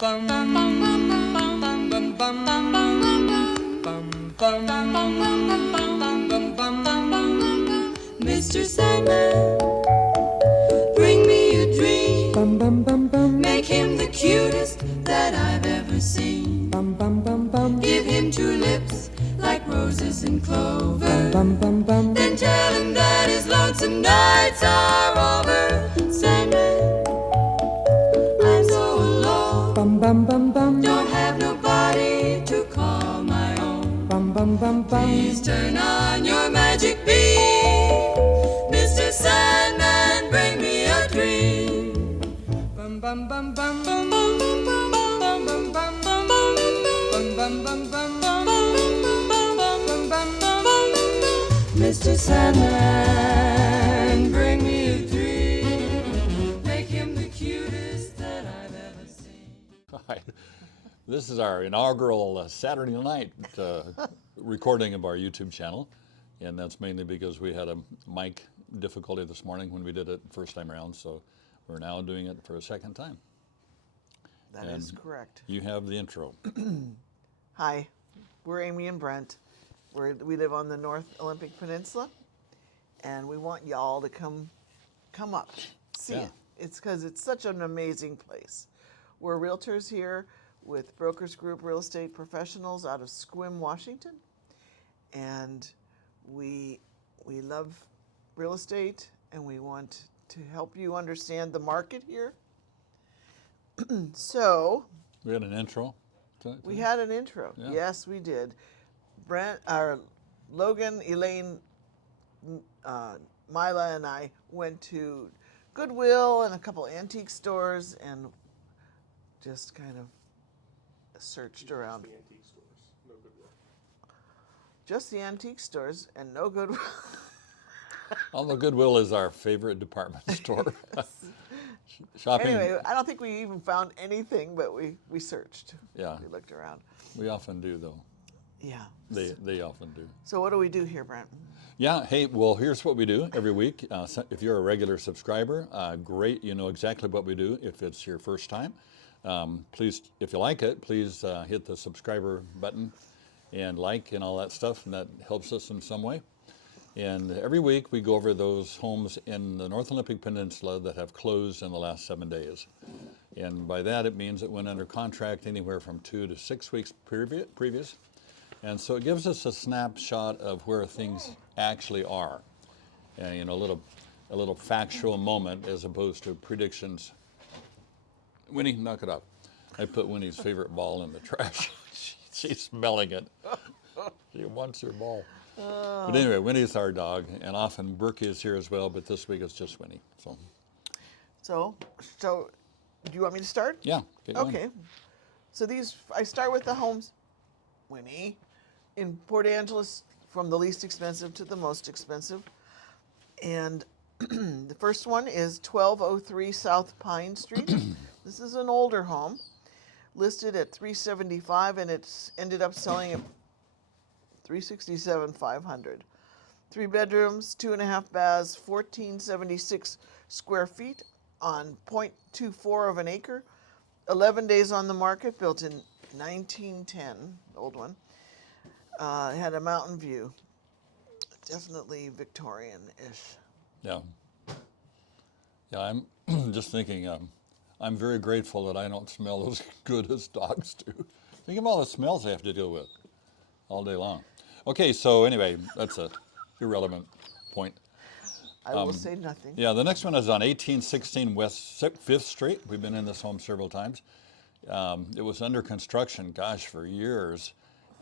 Mr. Sandman, bring me a dream. Make him the cutest that I've ever seen. Give him two lips like roses and clover. Then tell him that his lonesome nights are over. Sandman, I'm so alone. Don't have nobody to call my own. Please turn on your magic beam. Mr. Sandman, bring me a dream. Mr. Sandman, bring me a dream. Make him the cutest that I've ever seen. Hi. This is our inaugural Saturday night recording of our YouTube channel, and that's mainly because we had a mic difficulty this morning when we did it first time around, so we're now doing it for a second time. That is correct. You have the intro. Hi, we're Amy and Brent. We live on the North Olympic Peninsula, and we want y'all to come up, see it. It's because it's such an amazing place. We're realtors here with Brokers Group Real Estate Professionals out of Sequim, Washington, and we love real estate, and we want to help you understand the market here. So We had an intro. we had an intro. Yeah. Yes, we did. Logan, Elaine, Mila, and I went to Goodwill and a couple antique stores and just kind of searched around. The antique stores, no Goodwill. Just the antique stores and no Goodwill. Although Goodwill is our favorite department store. Shopping. Anyway, I don't think we even found anything, but we searched. Yeah. We looked around. We often do, though. Yeah. They often do. So what do we do here, Brent? Yeah, hey, well, here's what we do every week. If you're a regular subscriber, great, you know exactly what we do. If it's your first time, please, if you like it, please hit the subscriber button and like and all that stuff, and that helps us in some way. And every week we go over those homes in the North Olympic Peninsula that have closed in the last 7 days. And by that it means it went under contract anywhere from 2 to 6 weeks previous. And so it gives us a snapshot of where things actually are. And you know, a little factual moment as opposed to predictions. Winnie, knock it up. I put Winnie's favorite ball in the trash. She's smelling it. She wants her ball. But anyway, Winnie's our dog, and often Berkey is here as well, but this week it's just Winnie. So do you want me to start? Yeah. Get going. Okay. So I start with the homes, Winnie, in Port Angeles, from the least expensive to the most expensive. And the first one is 1203 South Pine Street. This is an older home, listed at $375, and it's ended up selling at $367,500. 3 bedrooms, 2.5 baths, 1,476 square feet on 0.24 of an acre. 11 days on the market, built in 1910, old one. It had a mountain view. Definitely Victorian-ish. Yeah. Yeah, I'm just thinking, I'm very grateful that I don't smell as good as dogs do. Think of all the smells I have to deal with all day long. Okay, so anyway, that's a irrelevant point. I will say nothing. Yeah, the next one is on 1816 West 5th Street. We've been in this home several times. It was under construction, gosh, for years,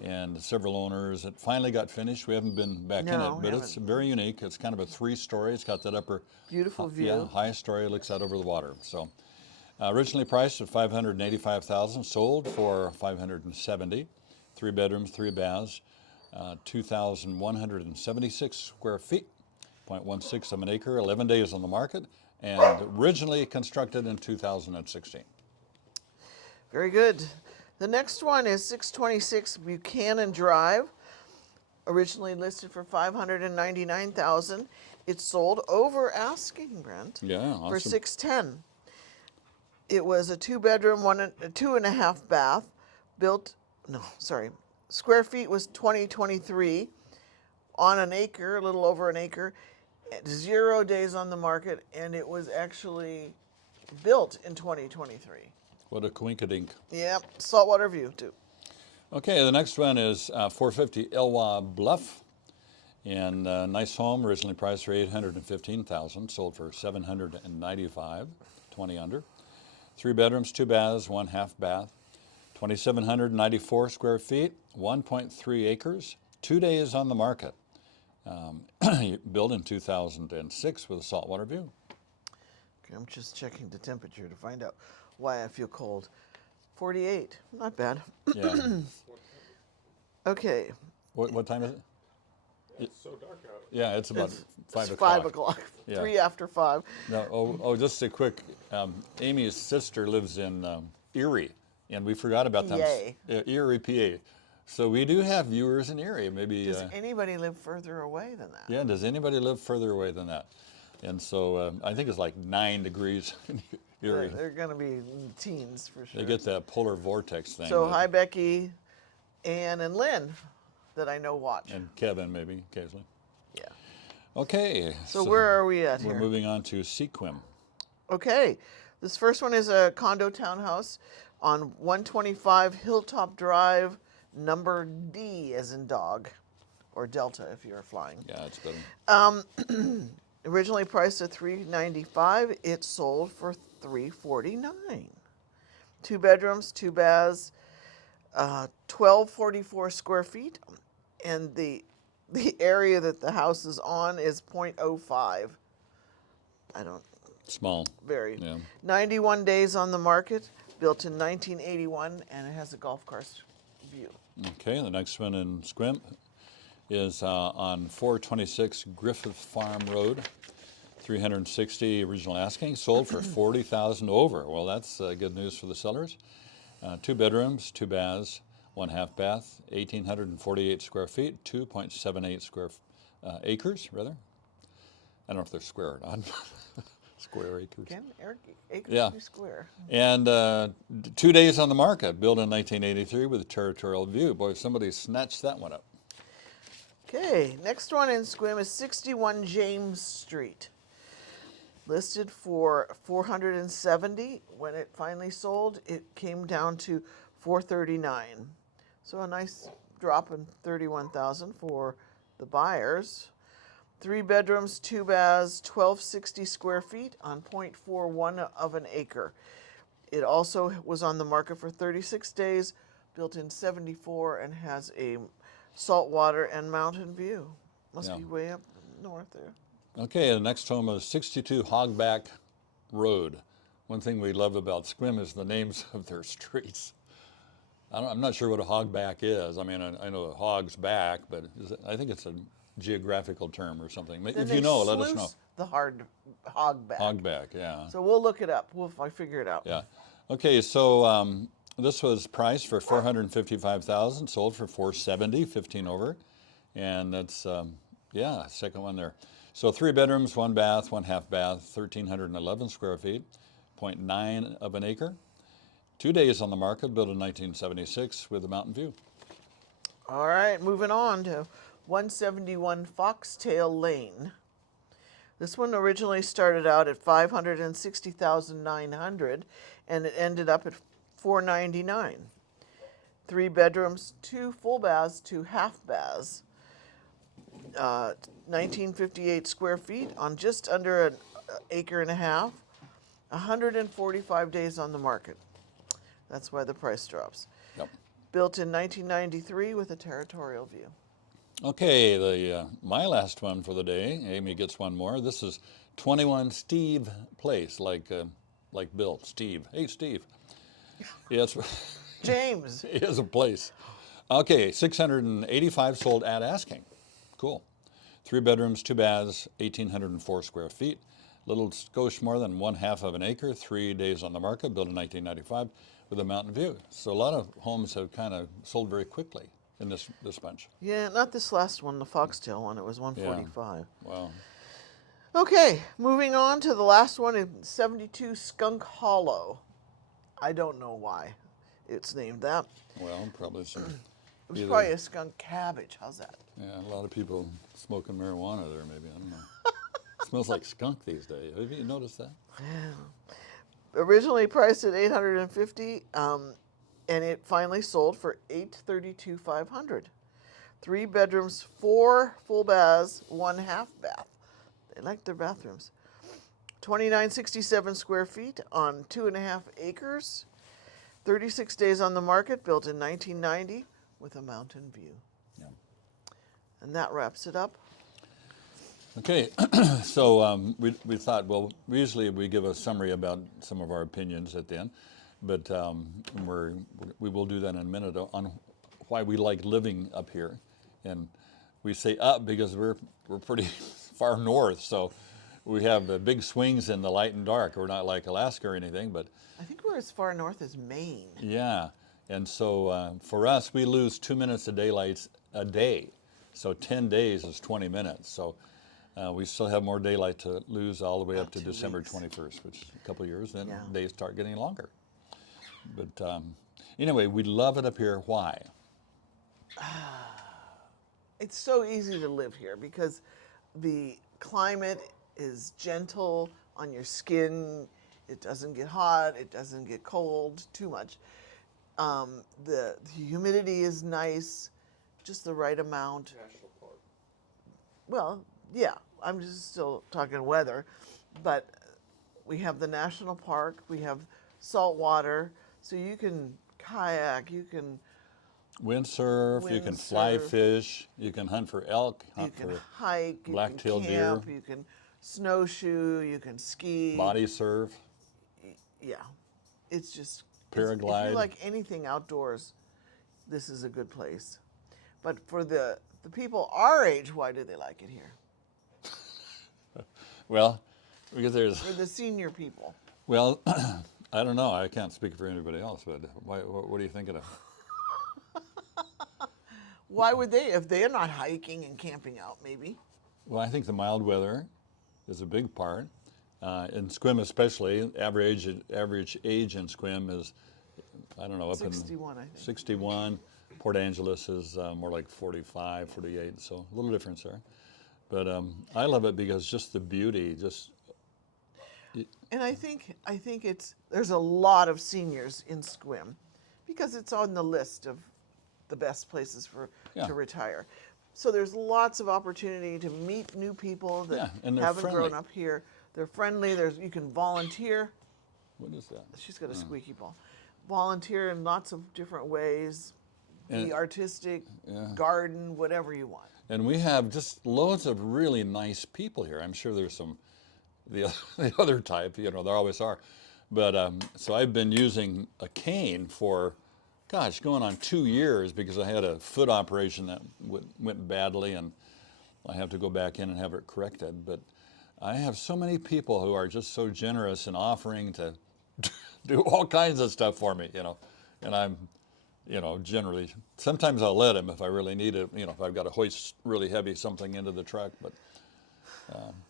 and several owners. It finally got finished. We haven't been back in it, but it's very unique. It's kind of a 3-story. It's got that upper Beautiful view. Yeah, highest story, looks out over the water. So, originally priced at $585,000, sold for $570,000. 3 bedrooms, 3 baths, 2,176 square feet, 0.16 of an acre, 11 days on the market, and originally constructed in 2016. Very good. The next one is 626 Buchanan Drive, originally listed for $599,000. It sold over asking, Brent, Yeah, awesome. for $610,000. It was a 2-bedroom, a 2.5 bath, built. No, sorry. Square feet was 2023, on an acre, a little over an acre. 0 days on the market, and it was actually built in 2023. What a coinkadink. Yep, saltwater view too. Okay, the next one is 450 Elwha Bluff. And nice home, originally priced for $815,000, sold for $795,000, 20 under. 3 bedrooms, 2 baths, 1 half bath. 2,794 square feet, 1.3 acres, 2 days on the market. Built in 2006 with a saltwater view. Okay, I'm just checking the temperature to find out why I feel cold. 48, not bad. Yeah. Okay. What time is it? It's so dark out. Yeah, it's about It's 5 it's o'clock. 5 o'clock. Yeah. 3 after 5. No, just a quick, Amy's sister lives in Erie, and we forgot about them. PA. Erie, PA. So we do have viewers in Erie. Maybe. Does anybody live further away than that? Yeah, does anybody live further away than that? And so I think it's like 9 degrees in Erie. They're going to be in teens for sure. They get that polar vortex thing. So hi, Becky, Ann, and Lynn that I know watch. And Kevin, maybe, occasionally. Yeah. Okay. So where are we at We're here? moving on to Sequim. Okay. This first one is a condo townhouse on 125 Hilltop Drive, number D as in dog, or Delta if you're flying. Yeah, it's better. Originally priced at $395, it sold for $349. 2 bedrooms, 2 baths, 1,244 square feet, and the area that the house is on is 0.05. I don't Small. very. Yeah. 91 days on the market, built in 1981, and it has a golf course view. Okay, the next one in Sequim is on 426 Griffith Farm Road, 360 original asking, sold for 40,000 over. Well, that's good news for the sellers. 2 bedrooms, 2 baths, 1 half bath, 1,848 square feet, 2.78 square acres, rather. I don't know if they're square or not. Square acres. Again, acres Yeah. be square. And 2 days on the market, built in 1983 with a territorial view. Boy, somebody snatched that one up. Okay, next one in Sequim is 61 James Street. Listed for $470. When it finally sold, it came down to $439. So a nice drop in $31,000 for the buyers. 3 bedrooms, 2 baths, 1,260 square feet on 0.41 of an acre. It also was on the market for 36 days, built in 74, and has a saltwater and mountain view. Must be way up north there. Okay, the next home is 62 Hogback Road. One thing we love about Sequim is the names of their streets. I'm not sure what a hogback is. I mean, I know a hog's back, but I think it's a geographical term or something. Then If they you know, let us sluice know. The hard hogback. Hogback, yeah. So we'll look it up. We'll figure it out. Yeah. Okay, so this was priced for $455,000, sold for $470, 15 over, and that's second one there. So 3 bedrooms, 1 bath, 1 half bath, 1,311 square feet, 0.9 of an acre. 2 days on the market, built in 1976 with a mountain view. All right, moving on to 171 Foxtail Lane. This one originally started out at $560,900, and it ended up at $499. 3 bedrooms, 2 full baths, 2 half baths. 1958 square feet on just under an acre and a half. 145 days on the market. That's why the price drops. Yep. Built in 1993 with a territorial view. Okay, my last one for the day. Amy gets one more. This is 21 Steve Place, like Bill, Steve. Hey, Steve. Yes, James. it is a place. Okay, 685 sold at asking. Cool. 3 bedrooms, 2 baths, 1,804 square feet. Little skosh more than 1/2 of an acre. 3 days on the market, built in 1995 with a mountain view. So a lot of homes have kind of sold very quickly in this bunch. Yeah, not this last one, the Foxtail one. It was 145. Wow. Okay, moving on to the last one in 72 Skunk Hollow. I don't know why it's named that. Well, probably some. It was either- probably a skunk cabbage. How's that? Yeah, a lot of people smoking marijuana there, maybe. I don't know. Smells like skunk these days. Have you noticed that? Originally priced at $850, and it finally sold for $832,500. 3 bedrooms, 4 full baths, 1 half bath. They like their bathrooms. 2,967 square feet on 2.5 acres. 36 days on the market, built in 1990 with a mountain view. Yeah. And that wraps it up. Okay, so we thought, well, usually we give a summary about some of our opinions at the end, but we will do that in a minute on why we like living up here. And we say up because we're pretty far north, so we have big swings in the light and dark. We're not like Alaska or anything, but I think we're as far north as Maine. yeah. And so for us, we lose 2 minutes of daylight a day. So 10 days is 20 minutes. So we still have more daylight to lose all the way up to 2 December weeks. 21st, which is a couple of years, then Yeah. days start getting longer. But anyway, we love it up here. Why? It's so easy to live here because the climate is gentle on your skin. It doesn't get hot. It doesn't get cold too much. The humidity is nice, just the right amount. National Park. Well, yeah, I'm just still talking weather, but we have the national park. We have salt water, so you can kayak. You can Windsurf, you can fly Windsurf. fish, you can hunt for elk, you hunt can for hike. You black-tailed can deer. camp. You can snowshoe. You can ski. body surf. Yeah, it's just If Paraglide. you like anything outdoors, this is a good place. But for the people our age, why do they like it here? Well, because there's, For the senior people. well, I don't know. I can't speak for anybody else, but what are you thinking of? Why would they, if they're not hiking and camping out, maybe? Well, I think the mild weather is a big part. In Sequim especially, average age in Sequim is, I don't know, up 61, I think. in 61. Port Angeles is more like 45, 48, so a little difference there. But I love it because just the beauty, just And I think there's a lot of seniors in Sequim because it's on the list of the best places Yeah. to retire. So there's lots of opportunity to meet new people that Yeah, and they're haven't grown friendly. up here. They're friendly. You can volunteer. what is that? She's got a squeaky ball. Volunteer in lots of different ways. And- Be artistic, Yeah. garden, whatever you want. And we have just loads of really nice people here. I'm sure there's some, the other type, there always are. But so I've been using a cane for, gosh, going on 2 years because I had a foot operation that went badly and I have to go back in and have it corrected. But I have so many people who are just so generous in offering to do all kinds of stuff for me, and I'm, generally, sometimes I'll let them if I really need it, if I've got to hoist really heavy something into the truck. But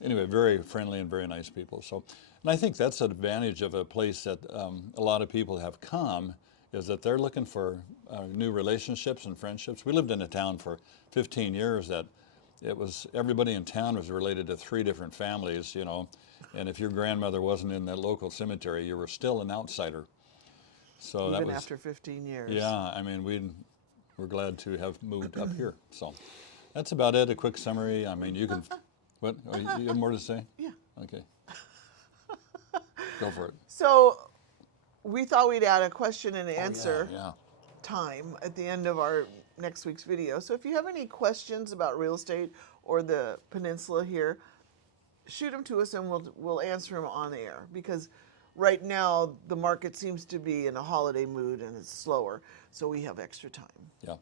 anyway, very friendly and very nice people. So, and I think that's an advantage of a place that a lot of people have come, is that they're looking for new relationships and friendships. We lived in a town for 15 years that everybody in town was related to 3 different families, and if your grandmother wasn't in that local cemetery, you were still an outsider. So that Even was, after 15 years. yeah, I mean, we're glad to have moved up here. So that's about it, a quick summary. I mean, you can, what, you have more to say? Yeah. Okay. Go for it. So we thought we'd add a question and answer Yeah. time at the end of our next week's video. So if you have any questions about real estate or the peninsula here, shoot them to us and we'll answer them on air, because right now the market seems to be in a holiday mood and it's slower, so we have extra time. Yeah.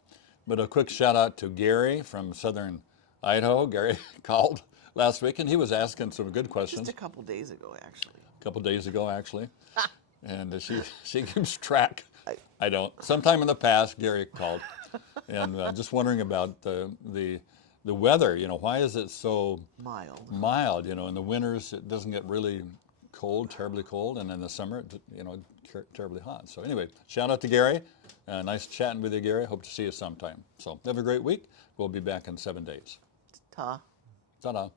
But a quick shout out to Gary from Southern Idaho. Gary called last week and he was asking some good questions. Just a couple days ago, actually. A couple days ago, actually. And she keeps track. I don't. Sometime in the past, Gary called, and just wondering about the weather. Why is it so Mild. mild? In the winters it doesn't get really cold, terribly cold, and in the summer, terribly hot. So anyway, shout out to Gary. Nice chatting with you, Gary. Hope to see you sometime. So have a great week. We'll be back in 7 days. Ta. Ta-da.